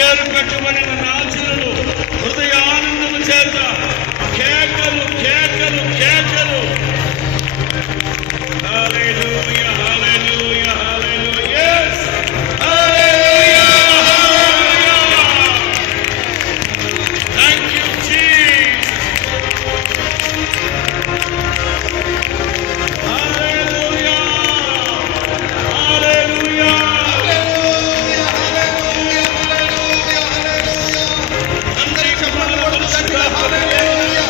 పేరు పెట్టబడిన నాచులను హృదయానందము చేత కేకలు కేకలు కేకలు. హల్లెలూయా హల్లెలూయా హల్లెలూయా. yes hallelujah hallelujah. thank you Jesus. హల్లెలూయా హల్లెలూయా. అందరి చప్పట్లు కొడుతూ హల్లెలూయా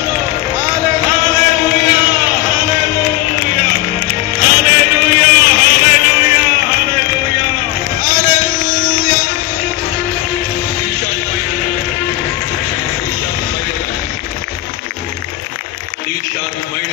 హల్లెలూయా హల్లెలూయా హల్లెలూయా హల్లెలూయా హల్లెలూయా. ఈశాన్యమైన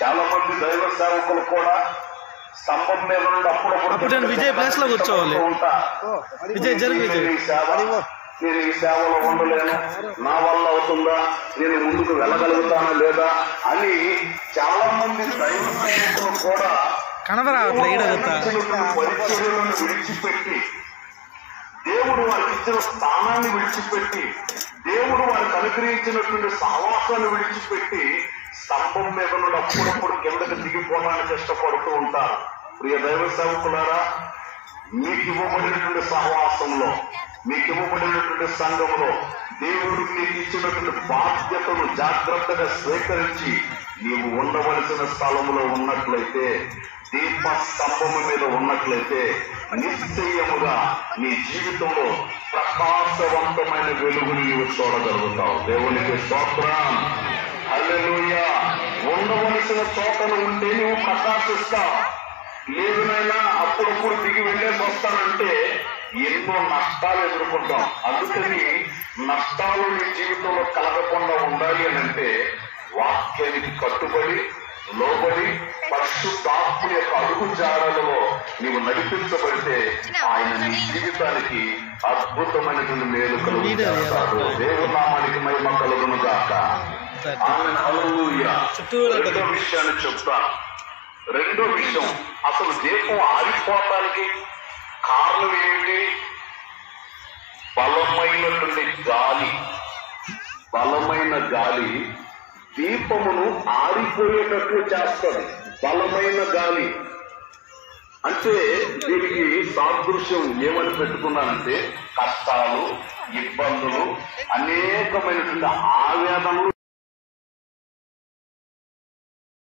చాలా మంది దైవ సేవకులు కూడా స్తంభం మీద నుండి అప్పుడు నేను విజయ్ ప్లేస్ లో కూర్చోవాలి. విజయ్ జరుగు విజయ్. నేను ఈ సేవలో ఉండలేను, నా వల్ల అవుతుందా, నేను ముందుకు వెళ్ళగలుగుతానా లేదా అని చాలా మంది దైవ సేవకులు కూడా కనబరావట్లే ఈడగొత్తా. పరిచర్యలను విడిచిపెట్టి, దేవుడు వారికి ఇచ్చిన స్థానాన్ని విడిచిపెట్టి, దేవుడు వారికి అనుగ్రహించినటువంటి సహవాసాన్ని విడిచిపెట్టి స్తంభం మీద నుండి అప్పుడప్పుడు కిందకి దిగిపోవడానికి ఇష్టపడుతూ ఉంటారు. ప్రియ దైవ సేవకులారా, మీకు ఇవ్వబడినటువంటి సహవాసంలో, మీకు ఇవ్వబడినటువంటి సంఘంలో దేవుడు మీకు ఇచ్చినటువంటి బాధ్యతను జాగ్రత్తగా స్వీకరించి నీవు ఉండవలసిన స్థలంలో ఉన్నట్లయితే, దీప స్తంభము మీద ఉన్నట్లయితే నిశ్చయముగా నీ జీవితంలో ప్రకాశవంతమైన వెలుగుని నీవు చూడగలుగుతావు. దేవునికి స్తోత్రం. హల్లెలూయా. ఉండవలసిన చోటలు ఉంటే నువ్వు ప్రకాశిస్తావు. లేదునైనా అప్పుడప్పుడు దిగి వెళ్ళేసి వస్తానంటే ఎన్నో నష్టాలు ఎదుర్కొంటాం. అందుకని నష్టాలు నీ జీవితంలో కలగకుండా ఉండాలి అని అంటే వాక్యానికి కట్టుబడి లోబడి పరిశుద్ధాత్ముని యొక్క అడుగు జాడలలో నీవు నడిపించబడితే ఆయన నీ జీవితానికి అద్భుతమైనటువంటి మేలు కలుగుతాడు. దేవుని నామానికి మహిమ కలుగును గాక. ఆమేన్. హల్లెలూయా. రెండో విషయాన్ని చెప్తా. రెండో విషయం, అసలు దీపం ఆరిపోవటానికి కారణం ఏమిటి? బలమైనటువంటి గాలి. బలమైన గాలి దీపమును ఆరిపోయేటట్లు చేస్తుంది. బలమైన గాలి అంటే దీనికి సాదృశ్యం ఏమని పెట్టుకున్నానంటే కష్టాలు, ఇబ్బందులు, అనేకమైనటువంటి ఆవేదనలు